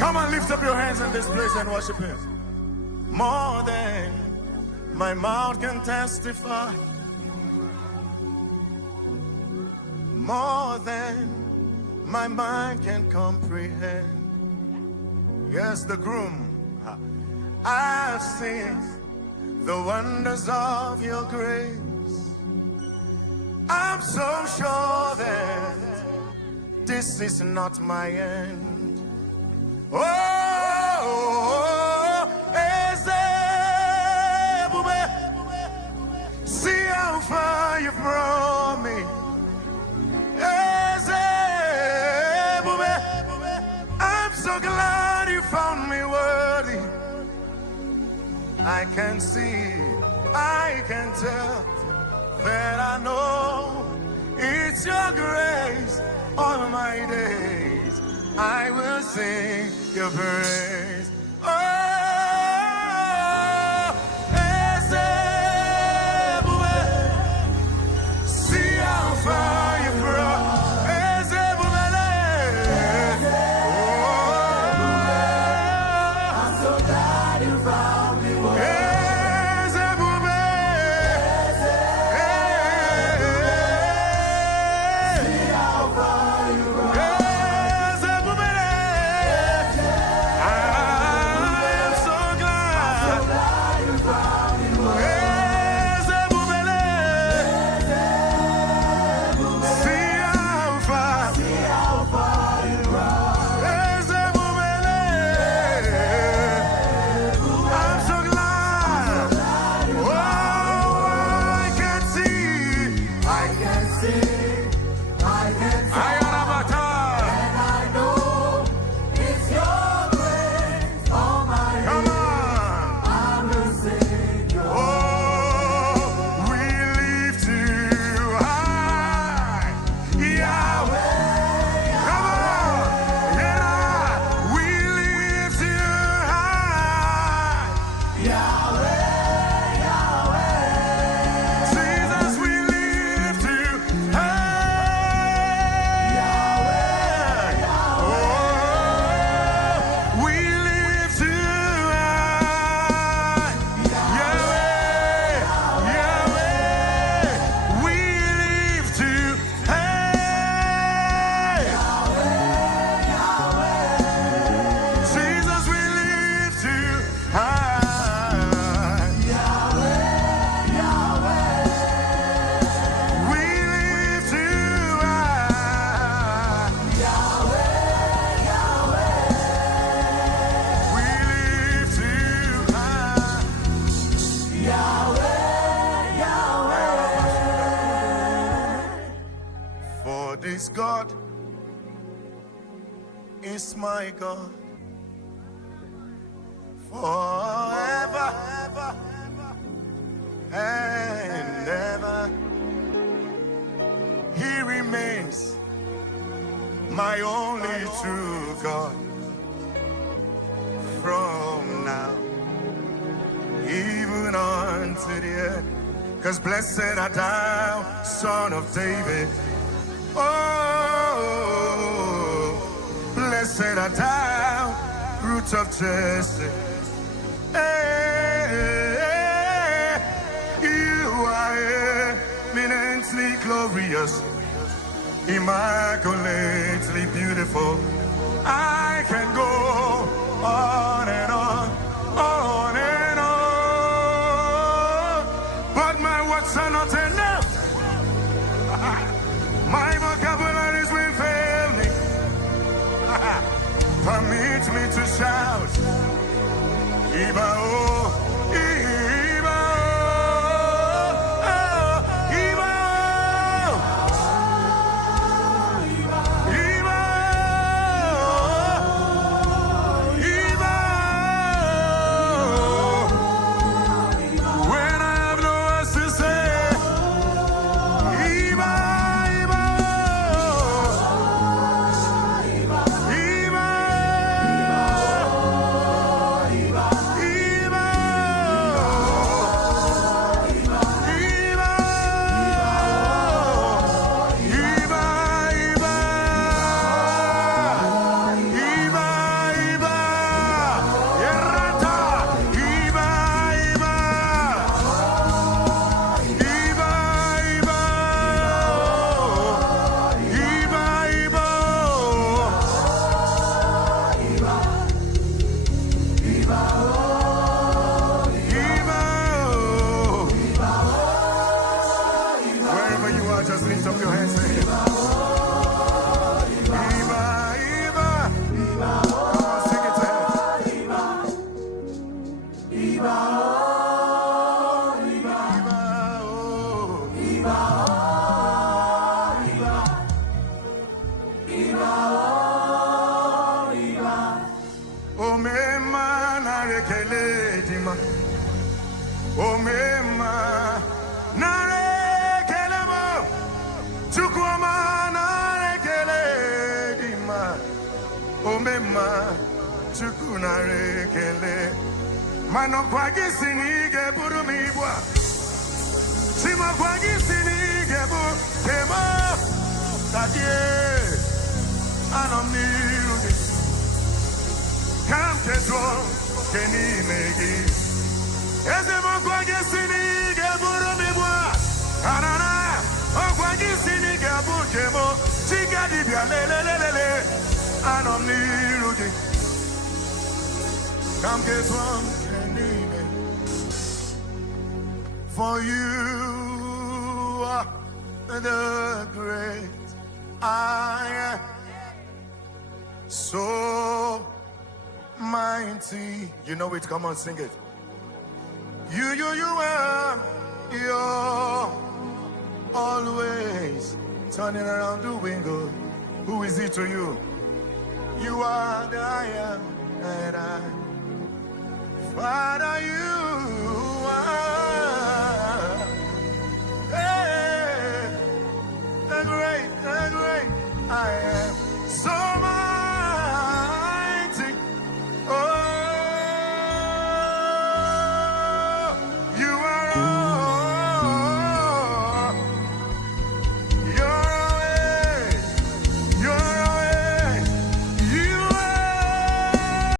Come on, lift up your hands in this place and worship Him. More than my mouth can testify, more than my mind can comprehend. Yes, the groom, I've seen the wonders of your grace. I'm so sure that this is not my end. See how far you brought me. I'm so glad you found me worthy. I can see, I can tell that I know it's your grace all my days. I will sing your praise. See how far you brought. I'm so glad you found me worthy. This God is my God forever and ever. He remains my only true God from now even unto the end. 'Cause blessed art thou, Son of David. Oh, blessed art thou, Root of Jesse. Hey, you are eminently glorious, immaculately beautiful. I can go on and on, on and on, but my words are not enough. My vocabularies will fail me. Permit me to shout, Iba, oh, Iba, oh, Iba, Iba, Iba. When I have no words to say, Iba. narekele dima. Omema narekele mo. Chukwuma narekele dima. Omema chukwu narekele. Mano kwagi sinige buru mibwa. Sima kwagi sinige bu kemo. Dadie anom nirugi. Kam ketro keni megi. Eze mo kwagi sinige buru mibwa. Anana o kwagi sinige bu kemo. Chiga di bia lelelelele. Anom nirugi. Kam ketro. For you are the great I am, so mighty. You know it, come on, sing it. You are, you're always turning around doing good. Who is it to you? You are the I am that I. Father, you